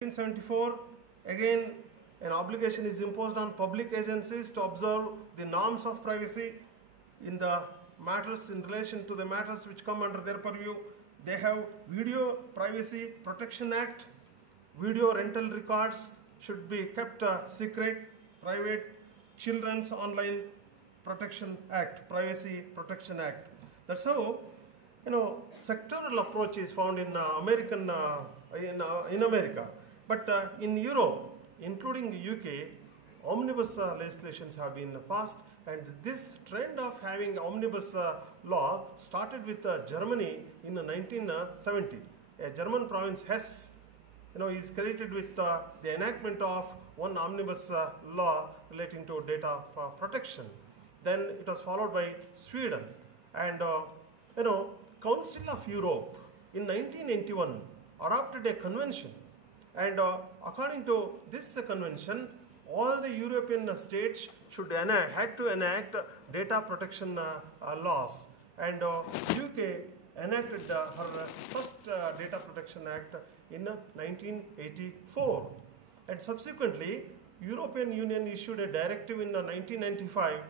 1974, again an obligation is imposed on public agencies to observe the norms of privacy in the matters in relation to the matters which come under their purview. They have Video Privacy Protection Act. Video rental records should be kept secret, private. Children's Online Protection Act, Privacy Protection Act. That's how sectoral approach is found in in America. But in Europe, including UK, omnibus legislations have been passed, and this trend of having omnibus law started with Germany in 1970. A German province, Hesse, is credited with the enactment of one omnibus law relating to data protection. Then it was followed by Sweden, and Council of Europe in 1981 adopted a convention, and according to this convention, all the European states had to enact data protection laws, and UK enacted her first Data Protection Act in 1984, and subsequently European Union issued a directive in 1995,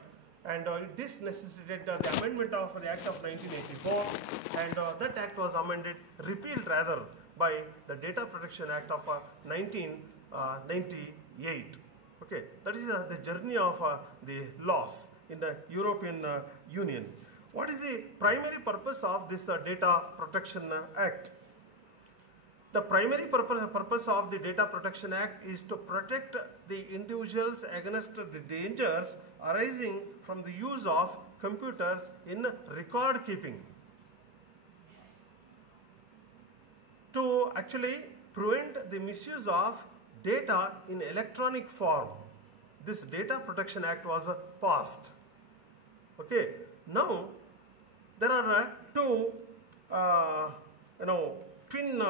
and this necessitated the amendment of the Act of 1984, and that act was repealed rather, by the Data Protection Act of 1998. Okay, that is the journey of the laws in the European Union. What is the primary purpose of this Data Protection Act? The primary purpose of the Data Protection Act is to protect the individuals against the dangers arising from the use of computers in record keeping, to actually prevent the misuse of data in electronic form. This Data Protection Act was passed. Okay, now there are two twin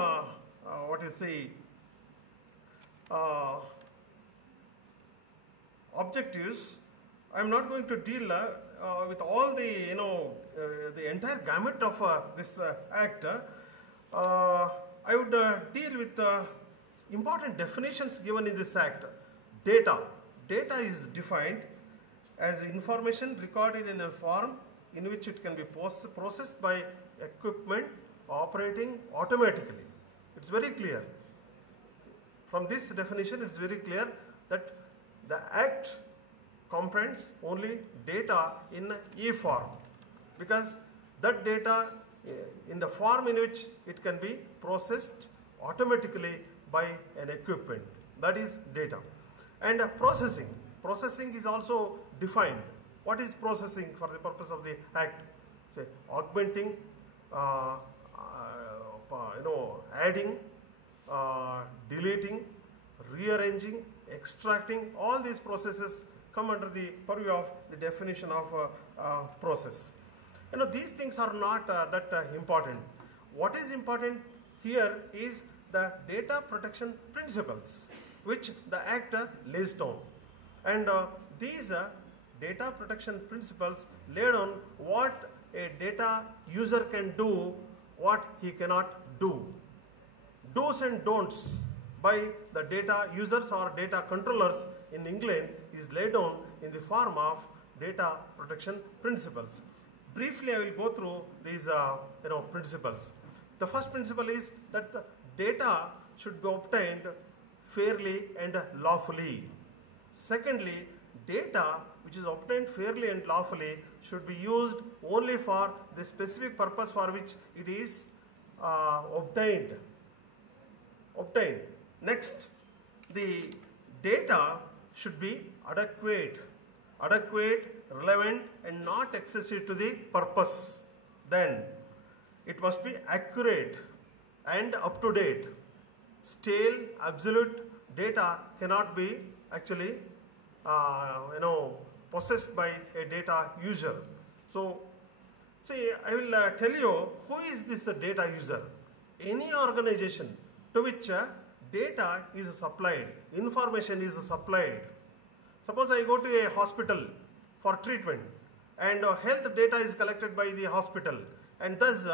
objectives. I am not going to deal with all the the entire gamut of this act. I would deal with important definitions given in this act. Data is defined as information recorded in a form in which it can be processed by equipment operating automatically. It's very clear. From this definition, it's very clear that the act comprehends only data in E form, because that data in the form in which it can be processed automatically by an equipment, that is data. And processing is also defined. What is processing for the purpose of the act? Say augmenting, adding, deleting, rearranging, extracting, all these processes come under the purview of the definition of process. These things are not that important. What is important here is the data protection principles which the Act lays down, and these data protection principles lay down what a data user can do, what he cannot do. Do's and don'ts by the data users or data controllers in England is laid down in the form of data protection principles. Briefly, I will go through these principles. The first principle is that the data should be obtained fairly and lawfully. Secondly, data which is obtained fairly and lawfully should be used only for the specific purpose for which it is obtained. Next, the data should be adequate, relevant, and not excessive to the purpose. Then it must be accurate and up to date. Stale, absolute data cannot be actually possessed by a data user. So, see, I will tell you who is this data user. Any organization to which data is supplied, information is supplied. Suppose I go to a hospital for treatment, and health data is collected by the hospital, and thus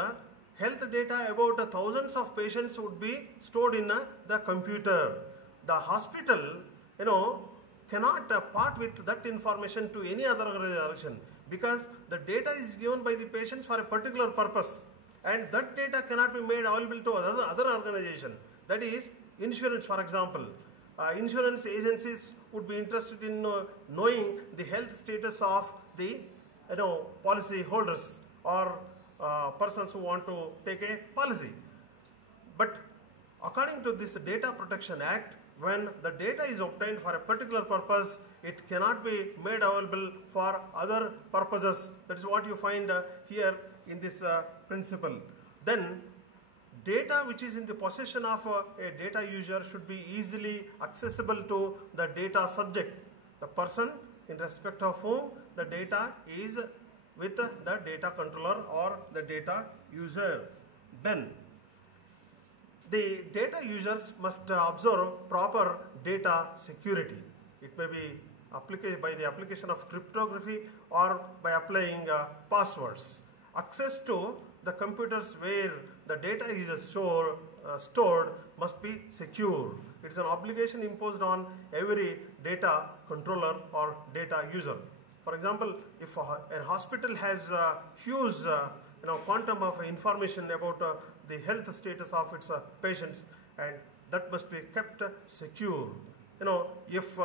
health data about thousands of patients would be stored in the computer. The hospital, cannot part with that information to any other organization, because the data is given by the patients for a particular purpose, and that data cannot be made available to other organization. That is insurance, for example. Insurance agencies would be interested in knowing the health status of the policy holders or persons who want to take a policy. But according to this Data Protection Act, when the data is obtained for a particular purpose, it cannot be made available for other purposes. That is what you find here in this principle. Then data which is in the possession of a data user should be easily accessible to the data subject, the person in respect of whom the data is with the data controller or the data user. Then the data users must observe proper data security. It may be by the application of cryptography or by applying passwords. Access to the computers where the data is stored must be secure. It is an obligation imposed on every data controller or data user. For example, if a hospital has huge quantum of information about the health status of its patients, and that must be kept secure. If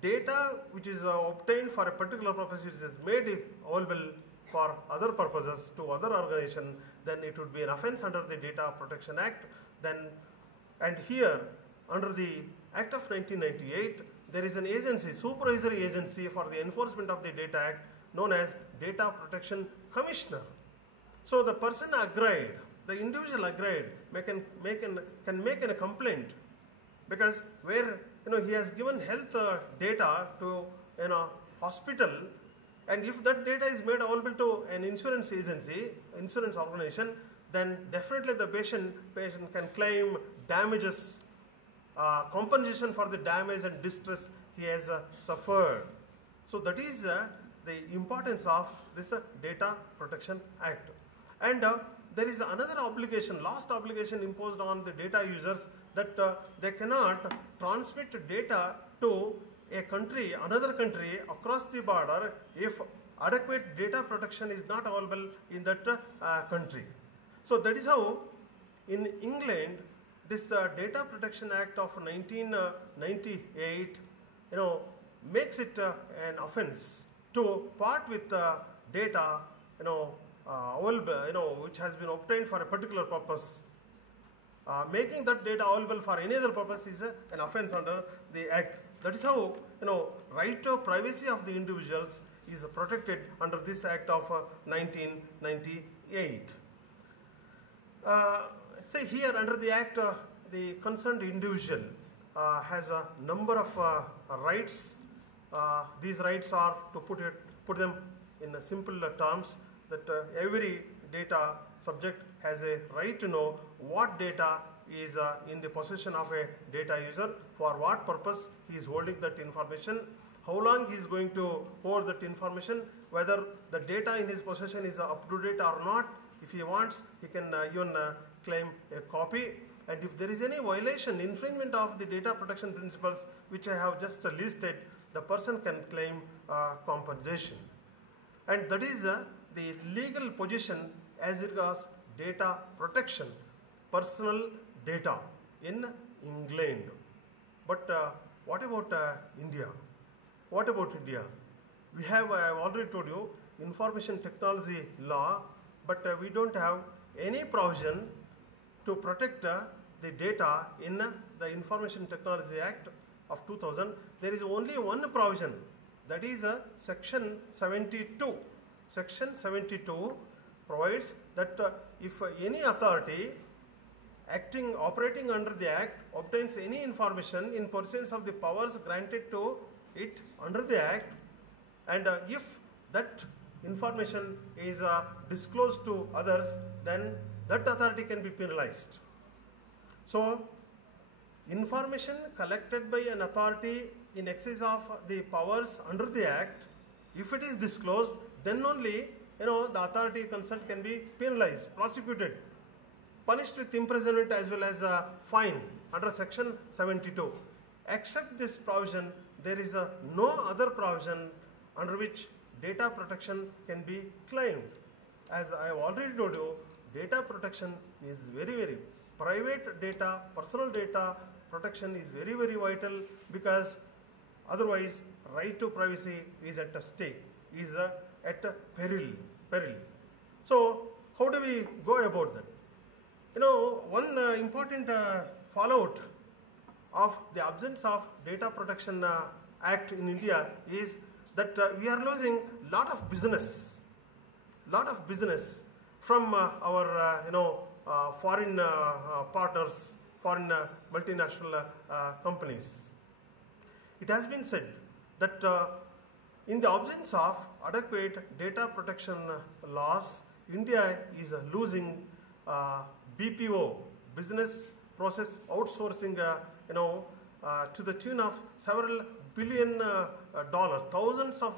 data which is obtained for a particular purpose is made available for other purposes to other organization, then it would be an offense under the Data Protection Act. And here, under the Act of 1998, there is an agency, supervisory agency for the enforcement of the Data Act, known as Data Protection Commissioner. So the person agreed, the individual agreed, can make a complaint, because where he has given health data to hospital, and if that data is made available to an insurance agency, insurance organization, then definitely the patient can claim damages, compensation for the damage and distress he has suffered. So that is the importance of this Data Protection Act. And there is another obligation, last obligation imposed on the data users, that they cannot transmit data to a country, another country across the border, if adequate data protection is not available in that country. So that is how in England this Data Protection Act of 1998 makes it an offense to part with data available, which has been obtained for a particular purpose. Making that data available for any other purpose is an offense under the Act. That is how right to privacy of the individuals is protected under this Act of 1998. Say here under the Act, the concerned individual has a number of rights. These rights are, to put them in simple terms, that every data subject has a right to know what data is in the possession of a data user, for what purpose he is holding that information, how long he is going to hold that information, whether the data in his possession is up to date or not. If he wants, he can even claim a copy. And if there is any violation, infringement of the data protection principles which I have just listed, the person can claim compensation. And that is the legal position as regards data protection, personal data in England. But what about India? What about India? We have, I have already told you, information technology law, but we don't have any provision to protect the data in the Information Technology Act of 2000. There is only one provision, that is Section 72. Section 72 provides that if any authority operating under the Act obtains any information in pursuance of the powers granted to it under the Act, and if that information is disclosed to others, then that authority can be penalized. So, information collected by an authority in excess of the powers under the Act, if it is disclosed, then only the authority concerned can be penalized, prosecuted, punished with imprisonment as well as a fine under section 72. Except this provision, there is no other provision under which data protection can be claimed. As I have already told you, data protection is very private data, personal data protection is very vital, because otherwise right to privacy is at stake, is at peril. So how do we go about that? One important fallout of the absence of Data Protection Act in India is that we are losing lot of business from our foreign partners, foreign multinational companies. It has been said that in the absence of adequate data protection laws, India is losing BPO, business process outsourcing, to the tune of several billion dollars, thousands of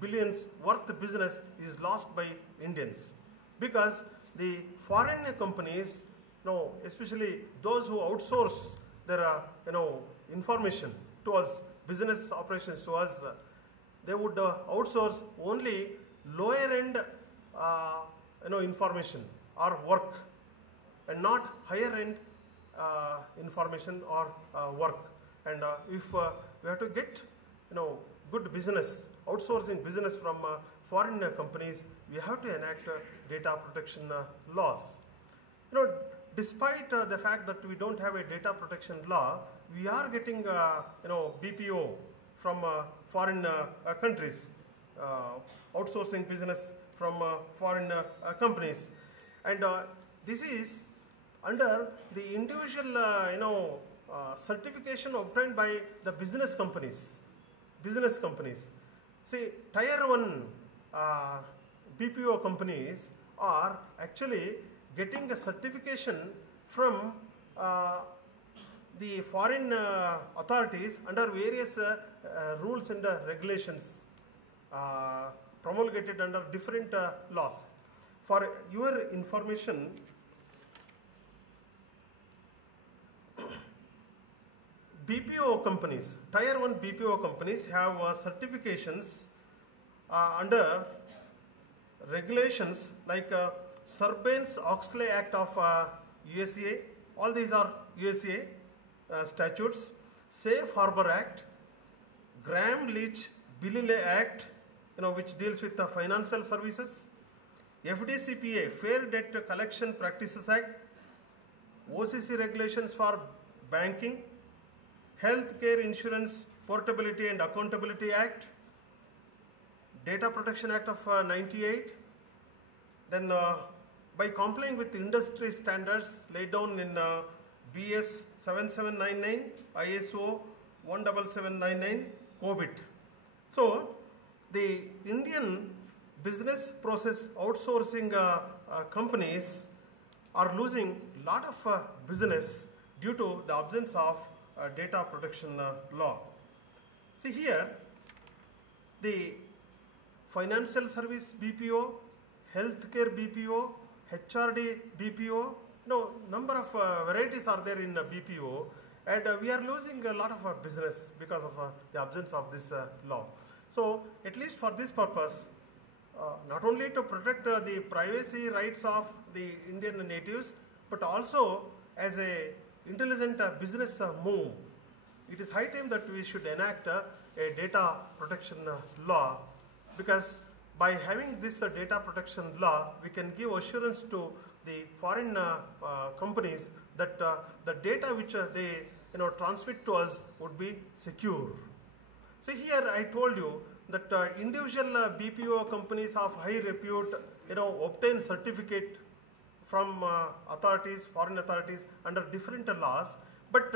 billions worth business is lost by Indians, because the foreign companies, especially those who outsource their information to us, business operations to us, they would outsource only lower end information or work, and not higher end information or work. And if we have to get good business, outsourcing business from foreign companies, we have to enact data protection laws. Despite the fact that we don't have a data protection law, we are getting BPO from foreign countries, outsourcing business from foreign companies, and this is under the individual certification obtained by the business companies. See, tier 1 BPO companies are actually getting a certification from the foreign authorities under various rules and regulations promulgated under different laws. For your information, BPO companies, tier 1 BPO companies have certifications under regulations like Sarbanes-Oxley Act of USA. All these are USA statutes. Safe Harbor Act, Gramm-Leach-Bliley Act, which deals with the financial services, FDCPA, Fair Debt Collection Practices Act, OCC regulations for banking, Healthcare Insurance Portability and Accountability Act, Data Protection Act of 98. Then by complying with industry standards laid down in BS 7799, ISO 17799, COBIT. So the Indian business process outsourcing companies are losing a lot of business due to the absence of data protection law. See here, the financial service BPO, healthcare BPO, HRD BPO, number of varieties are there in BPO, and we are losing a lot of business because of the absence of this law. So at least for this purpose, not only to protect the privacy rights of the Indian natives, but also as a intelligent business move, it is high time that we should enact a data protection law, because by having this data protection law, we can give assurance to the foreign companies that the data which they transmit to us would be secure. See here, I told you that individual BPO companies of high repute obtain certificate from authorities, foreign authorities under different laws, but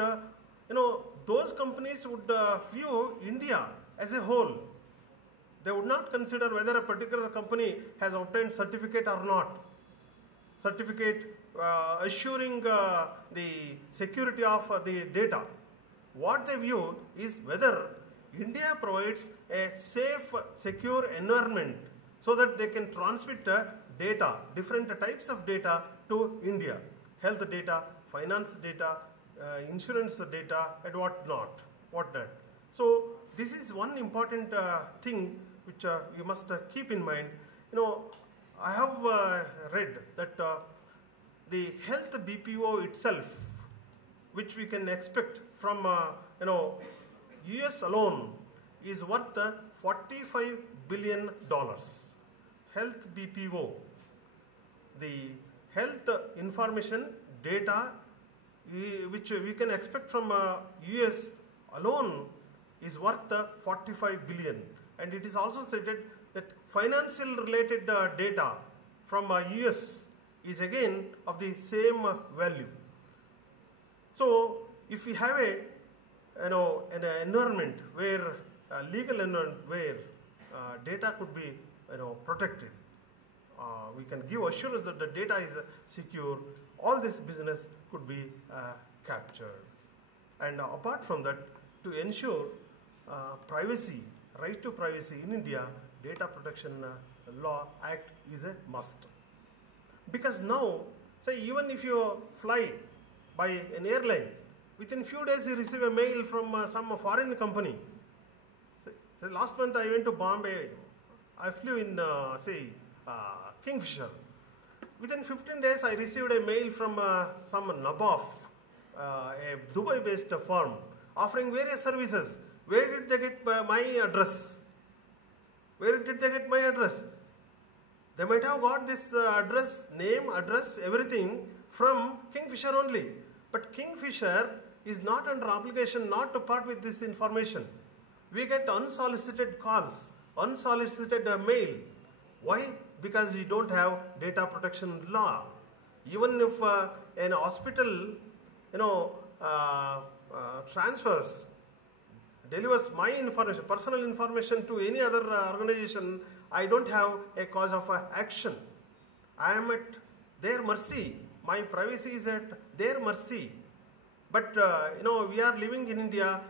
those companies would view India as a whole. They would not consider whether a particular company has obtained certificate or not. Certificate assuring the security of the data. What they view is whether India provides a safe, secure environment so that they can transmit data, different types of data to India, health data, finance data, insurance data, and whatnot. So this is one important thing which you must keep in mind. I have read that the health BPO itself, which we can expect from US alone, is worth $45 billion. Health BPO, the health information data which we can expect from US alone is worth 45 billion, and it is also stated that financial related data from US is again of the same value. So if we have an environment where legal environment where data could be protected, we can give assurance that the data is secure, all this business could be captured. And apart from that, to ensure privacy, right to privacy in India, Data Protection Law Act is a must. Because now, say even if you fly by an airline, within few days you receive a mail from some foreign company. So, last month I went to Bombay, I flew in Kingfisher. Within 15 days I received a mail from some Nabof, a Dubai-based firm, offering various services. Where did they get my address? Where did they get my address? They might have got this address, name, address, everything from Kingfisher only. But Kingfisher is not under obligation not to part with this information. We get unsolicited calls, unsolicited mail. Why? Because we don't have data protection law. Even if an hospital, transfers, delivers my information, personal information to any other organization, I don't have a cause of action. I am at their mercy. My privacy is at their mercy. But we are living in India.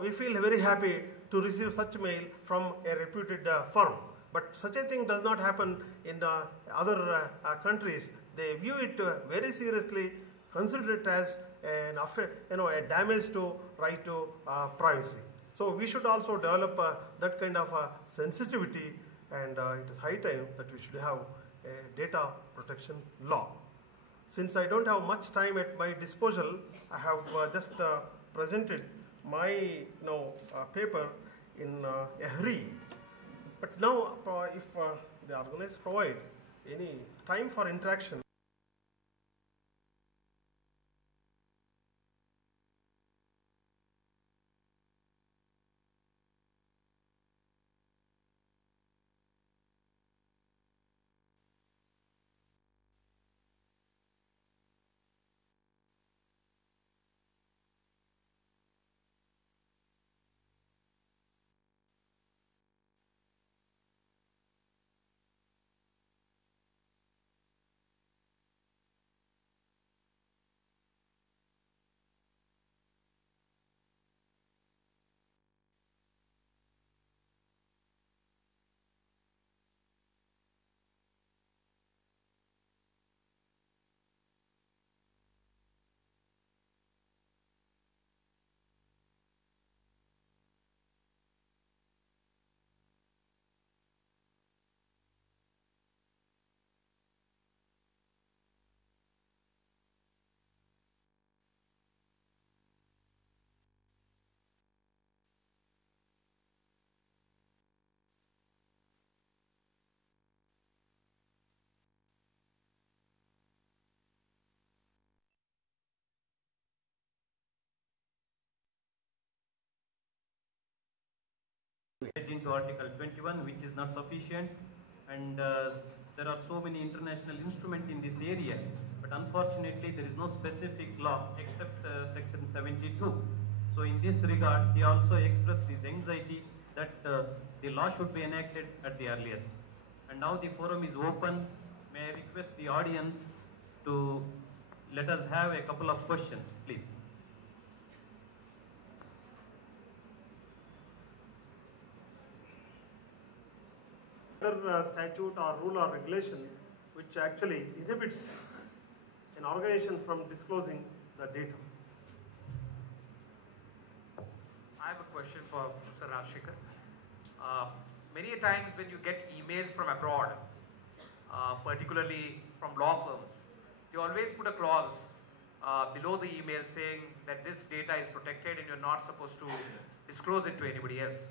We feel very happy to receive such mail from a reputed firm. But such a thing does not happen in other countries. They view it very seriously, consider it as a damage to right to privacy. So we should also develop that kind of sensitivity, and it is high time that we should have a data protection law. Since I don't have much time at my disposal, I have just presented my paper in a hurry. But now, if the organizers provide any time for interaction. Get into Article 21, which is not sufficient, and there are so many international instruments in this area, but unfortunately there is no specific law except Section 72. So in this regard, he also expressed his anxiety that the law should be enacted at the earliest. And now the forum is open. May I request the audience to let us have a couple of questions, please. statute or rule or regulation which actually inhibits an organization from disclosing the data. I have a question for Mr. Rajshekhar. Many a times when you get emails from abroad, particularly from law firms, you always put a clause below the email saying that this data is protected and you're not supposed to disclose it to anybody else.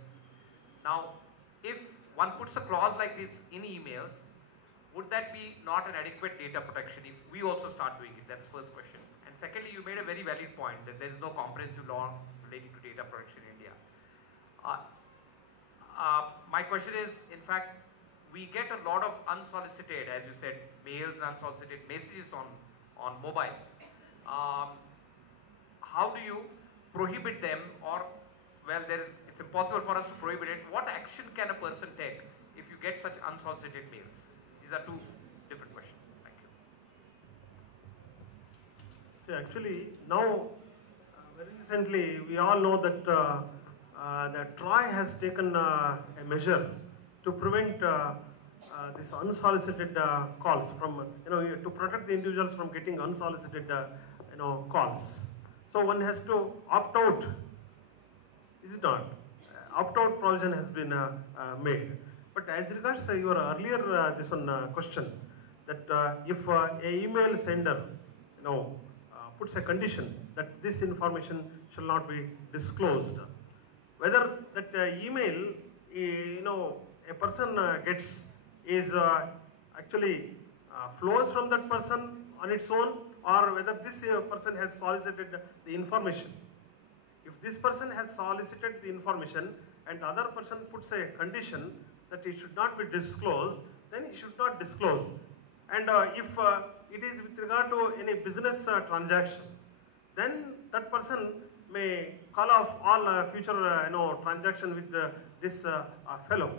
Now, if one puts a clause like this in emails, would that be not an adequate data protection if we also start doing it? That's the first question. And secondly, you made a very valid point that there is no comprehensive law relating to data protection in India. My question is, in fact, we get a lot of unsolicited, as you said, mails, unsolicited messages on mobiles. How do you prohibit them, or, well, it's impossible for us to prohibit it. What action can a person take if you get such unsolicited mails? These are two different questions. Thank you. See, actually, now, very recently, we all know that that TROI has taken a measure to prevent this unsolicited calls from, to protect the individuals from getting unsolicited, calls. So one has to opt out. Is it not? Opt-out provision has been made. But as regards your earlier this one question, that if a email sender, puts a condition that this information shall not be disclosed, whether that email, a person gets is actually flows from that person on its own, or whether this person has solicited the information. If this person has solicited the information and the other person puts a condition that it should not be disclosed, then he should not disclose. And if it is with regard to any business transaction, then that person may call off all future transaction with this fellow.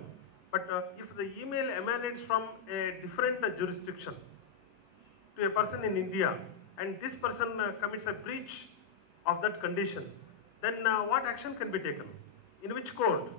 But if the email emanates from a different jurisdiction to a person in India, and this person commits a breach of that condition, then what action can be taken? In which court?